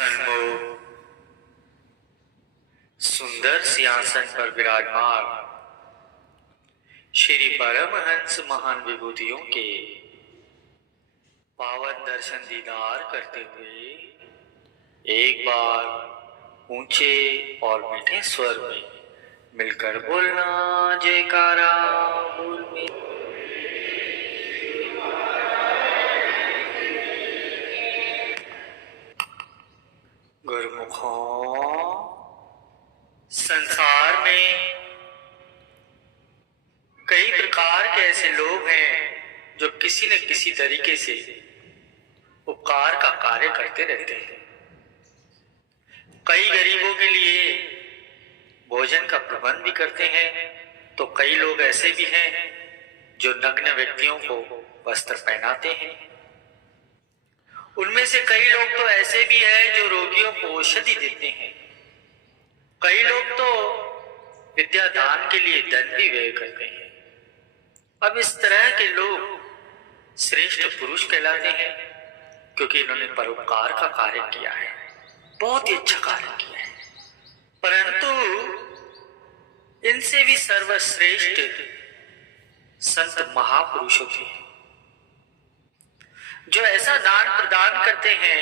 सन्मुख सुंदर सिंहासन पर विराजमान श्री परमहंस महान विभूतियों के पावन दर्शन दीदार करते हुए एक बार ऊंचे और मीठे स्वर में मिलकर बोलना जयकारा बोल में। गुरुमुखों, संसार में कई प्रकार के ऐसे लोग हैं जो किसी न किसी तरीके से उपकार का कार्य करते रहते हैं। कई गरीबों के लिए भोजन का प्रबंध भी करते हैं, तो कई लोग ऐसे भी हैं जो नग्न व्यक्तियों को वस्त्र पहनाते हैं। उनमें से कई लोग तो ऐसे भी हैं जो रोगियों को औषधि देते हैं। कई लोग तो विद्या दान के लिए धन भी व्यय करते हैं। अब इस तरह के लोग श्रेष्ठ पुरुष कहलाते हैं, क्योंकि इन्होंने परोपकार का कार्य किया है, बहुत ही अच्छा कार्य किया है। परंतु इनसे भी सर्वश्रेष्ठ संत महापुरुष होते हैं, जो ऐसा दान प्रदान करते हैं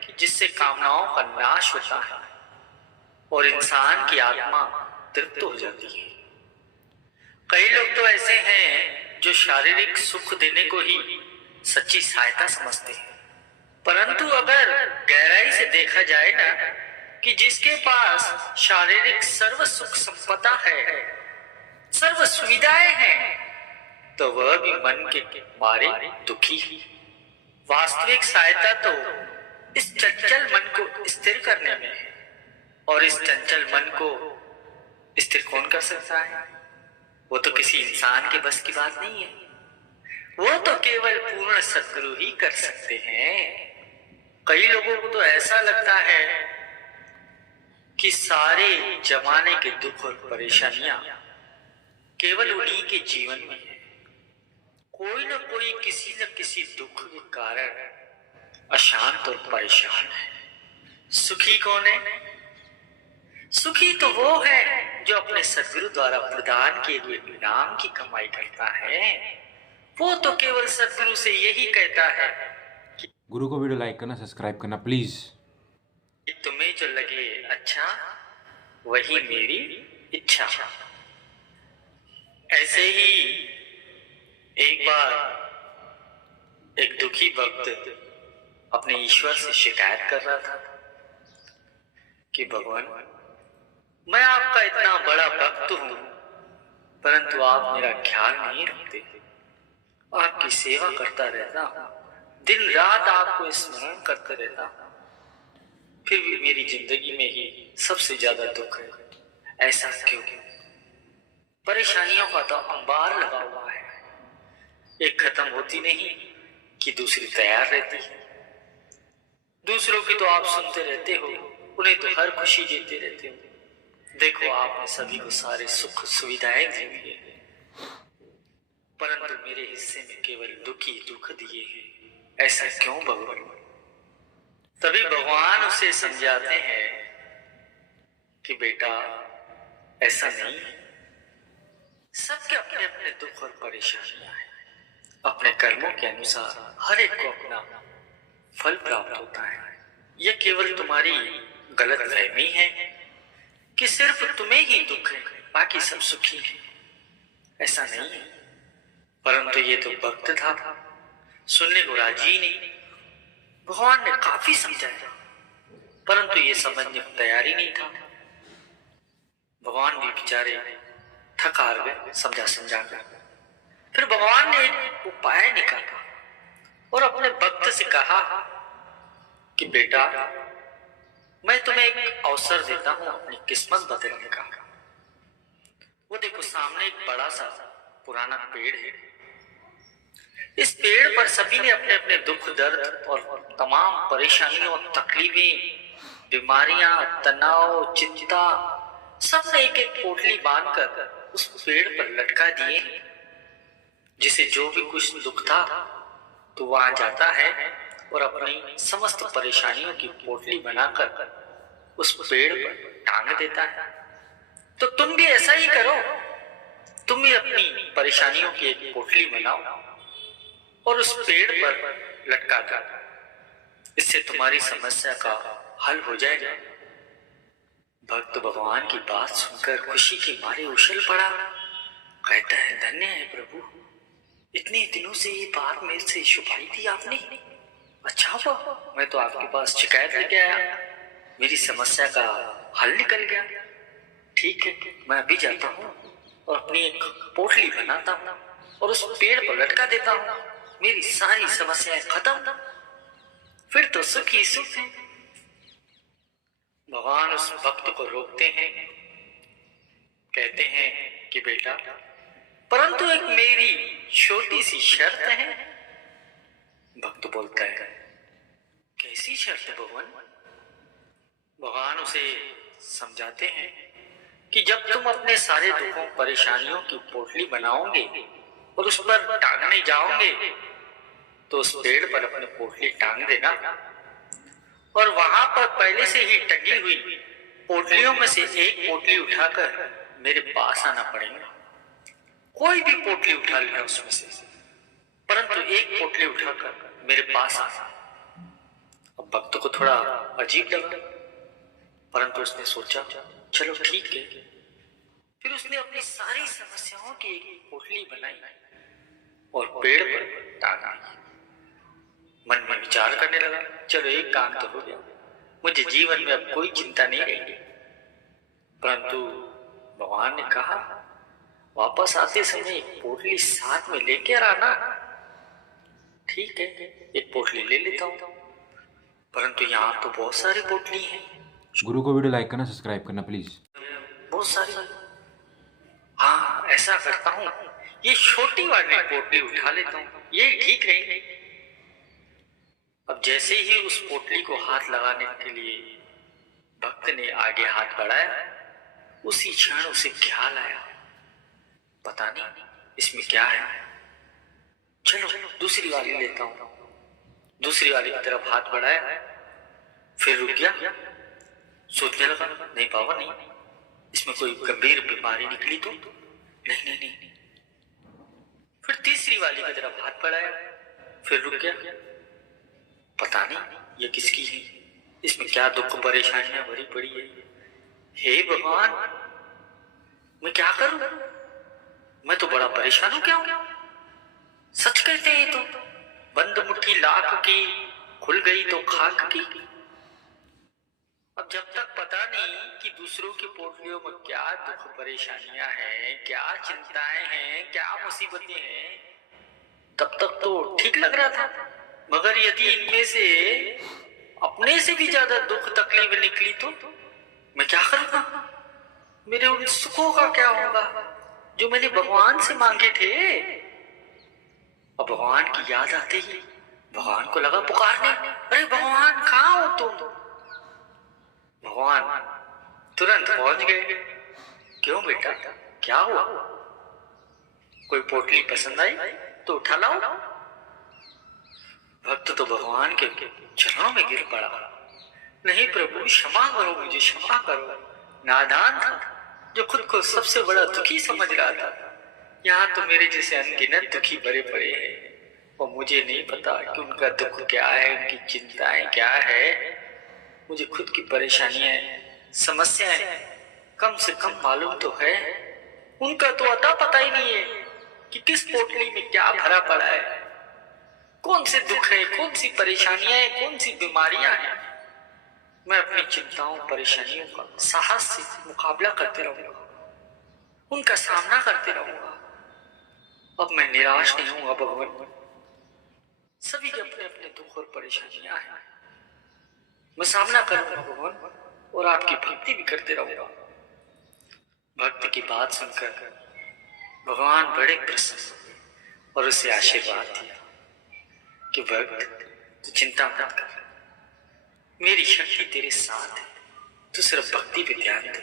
कि जिससे कामनाओं का नाश होता है और इंसान की आत्मा तृप्त हो जाती है। कई लोग तो ऐसे हैं जो शारीरिक सुख देने को ही सच्ची सहायता समझते हैं, परंतु अगर गहराई से देखा जाए ना, कि जिसके पास शारीरिक सर्व सुख संपदा है, सर्व सुविधाएं हैं, तो वह भी मन के मारे दुखी है। वास्तविक सहायता तो इस चंचल मन को स्थिर करने में है, और इस चंचल मन को स्थिर कौन कर सकता है? वो तो किसी इंसान के बस की बात नहीं है, वो तो केवल पूर्ण सद्गुरु ही कर सकते हैं। कई लोगों को तो ऐसा लगता है कि सारे जमाने के दुख और परेशानियां केवल उन्हीं के जीवन में है। कोई न कोई किसी न किसी दुख के कारण अशांत और परेशान है। सुखी कौन है? सुखी तो वो है जो अपने सद्गुरु द्वारा प्रदान किए हुए इनाम की कमाई करता है। वो तो केवल सद्गुरु से यही कहता है कि गुरु को वीडियो लाइक करना, सब्सक्राइब करना प्लीज। तुम्हें जो लगे अच्छा वही मेरी इच्छा। ऐसे ही एक बार एक दुखी भक्त अपने ईश्वर से शिकायत कर रहा था कि भगवान, मैं आपका इतना बड़ा भक्त हूं, परंतु आप मेरा ख्याल नहीं रखते। आपकी सेवा करता रहता हूं, दिन रात आपको स्मरण करते रहता हूं, फिर भी मेरी जिंदगी में ही सबसे ज्यादा दुख है। ऐसा क्यों? परेशानियों का तो अंबार लगा हुआ है, एक खत्म होती नहीं कि दूसरी तैयार रहती है। दूसरों की तो आप सुनते रहते हो, उन्हें तो हर खुशी देते रहते हो। देखो, आपने सभी को सारे सुख सुविधाएं दी हुई है, परंतु मेरे हिस्से में केवल दुख ही दुख दिए हैं। ऐसा क्यों भगवान? तभी भगवान उसे समझाते हैं कि बेटा, ऐसा नहीं है। सबके अपने अपने दुख और परेशानियां हैं। अपने कर्मों के अनुसार हर एक को अपना फल प्राप्त होता है। यह केवल तुम्हारी गलत फहमी है कि सिर्फ तुम्हें ही दुख है, बाकी सब सुखी हैं। ऐसा नहीं है। परंतु ये तो भक्त था, सुनने को राजी नहीं। भगवान ने काफी समझाया, परंतु ये समझने को तैयारी नहीं था। भगवान भी बेचारे थक हार गए समझा समझा कर। फिर भगवान ने एक उपाय निकाला और अपने भक्त से कहा कि बेटा, मैं तुम्हें एक अवसर देता हूं अपनी किस्मत बदलने का। वो देखो, सामने एक बड़ा सा पुराना पेड़ है। इस पेड़ पर सभी ने अपने अपने दुख दर्द और तमाम परेशानियों, तकलीफें, बीमारियां, तनाव, चिंता, सबने एक एक पोटली बांधकर उस पेड़ पर लटका दिए हैं। जिसे जो भी कुछ दुख था तो वहां जाता है और अपनी समस्त परेशानियों की पोटली बनाकर उस पेड़ पर टांग देता है। तो तुम भी ऐसा ही करो, तुम भी अपनी परेशानियों की एक पोटली बनाओ और उस पेड़ पर लटका दो। इससे तुम्हारी समस्या का हल हो जाएगा। भक्त भगवान की बात सुनकर खुशी के मारे उछल पड़ा। कहता है, धन्य है प्रभु, इतने दिनों से ये बात मेरे से छुपाई थी आपने। अच्छा हुआ मैं तो आपके पास शिकायत लेके आया, मेरी समस्या का हल निकल गया। ठीक है, मैं अभी जाता हूँ और अपनी एक पोटली बनाता हूँ और उस पेड़ पर लटका देता हूँ, मेरी सारी समस्याएं खत्म, फिर तो सुख ही सुख है। भगवान उस भक्त को रोकते हैं, कहते हैं कि बेटा, परंतु एक मेरी छोटी सी शर्त है। भक्त बोलता है, कैसी शर्त है भगवान? भगवान उसे समझाते हैं कि जब तुम अपने सारे दुखों परेशानियों की पोटली बनाओगे और उस पर टांगने जाओगे तो उस पेड़ पर अपनी पोटली टांग देना और वहां पर पहले से ही टंगी हुई पोटलियों में से एक पोटली उठाकर मेरे पास आना पड़ेगा। कोई भी पोटली उठा लेना उसमें से, परंतु एक पोटली उठाकर मेरे पास आना। अब भक्त को थोड़ा अजीब लगा, परंतु उसने सोचा चलो ठीक है। फिर उसने अपनी सारी समस्याओं की एक पोटली बनाई और पेड़ पर टांगा। मन में विचार करने लगा, चलो एक काम तो हो गया, मुझे जीवन में अब कोई चिंता नहीं रहेगी। परंतु भगवान ने कहा, वापस आते समय एक पोटली साथ में लेके आना। ठीक है, एक पोटली ले लेता हूँ, परंतु यहाँ तो बहुत सारी पोटली हैं। गुरु को वीडियो लाइक करना, सब्सक्राइब करना प्लीज। बहुत सारी। हाँ, ऐसा करता हूँ, ये छोटी वाली पोटली उठा लेता हूँ, ये ठीक रहेगी। अब जैसे ही उस पोटली को हाथ लगाने के लिए भक्त ने आगे हाथ बढ़ाया, उसी क्षण उसे ख्याल आया, पता नहीं इसमें क्या है, चलो दूसरी वाली लेता हूँ। दूसरी वाली की तरफ हाथ बढ़ाया, फिर रुक गया, सोचने लगा, नहीं बाबा नहीं, इसमें कोई गंभीर बीमारी निकली तो नहीं नहीं नहीं। फिर तीसरी वाली की तरफ हाथ बढ़ाया, फिर रुक गया, पता नहीं ये किसकी है, इसमें क्या दुख परेशानियां भरी पड़ी है। हे भगवान, मैं क्या करूं, मैं तो बड़ा परेशान हूं। क्या सच कहते हैं तो, बंद मुट्ठी लाख की, खुल गई तो खाक की। अब जब तक पता नहीं कि दूसरों की पोटलियों में क्या दुख परेशानियां हैं, क्या चिंताएं हैं, क्या मुसीबतें हैं, तब तक तो ठीक लग रहा था। मगर यदि इनमें से अपने से भी ज्यादा दुख तकलीफ निकली तो मैं क्या करूंगा? मेरे उन सुखों का क्या होगा जो मैंने भगवान से मांगे थे? अब भगवान की याद आते ही भगवान को लगा पुकारने, अरे भगवान कहाँ हो तुम? भगवान तुरंत पहुंच गए। क्यों बेटा, क्या हुआ? कोई पोटली पसंद आई तो उठा लाओ। भक्त तो भगवान के चरणों में गिर पड़ा। नहीं प्रभु, क्षमा करो, मुझे क्षमा करो, नादान था जो खुद को सबसे बड़ा दुखी समझ रहा था। यहाँ तो मेरे जैसे अनगिनत दुखी भरे पड़े हैं और मुझे नहीं पता कि उनका दुख क्या है, उनकी चिंताएं क्या है। मुझे खुद की परेशानियां, समस्याएं कम से कम मालूम तो है, उनका तो अता पता ही नहीं है कि किस पोटली में क्या भरा पड़ा है, कौन से दुख है, कौन सी परेशानियां हैं, कौन सी बीमारियां हैं। मैं अपनी चिंताओं परेशानियों का साहस से मुकाबला करते रहूंगा, उनका सामना करते रहूंगा। अब मैं निराश नहीं हूंगा भगवान, सभी के अपने अपने दुख और परेशानियां हैं, मैं सामना करूंगा भगवान और आपकी भक्ति भी करते रहूंगा। भक्त की बात सुनकर भगवान बड़े प्रसन्न हुए और उसे आशीर्वाद दिया कि भक्त तू चिंता मत कर, मेरी शक्ति तेरे साथ है, तू सिर्फ भक्ति पे ध्यान दे,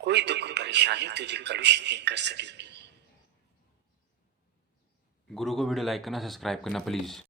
कोई दुख परेशानी तुझे कलुषित नहीं कर सकेगी। गुरु को वीडियो लाइक करना, सब्सक्राइब करना प्लीज।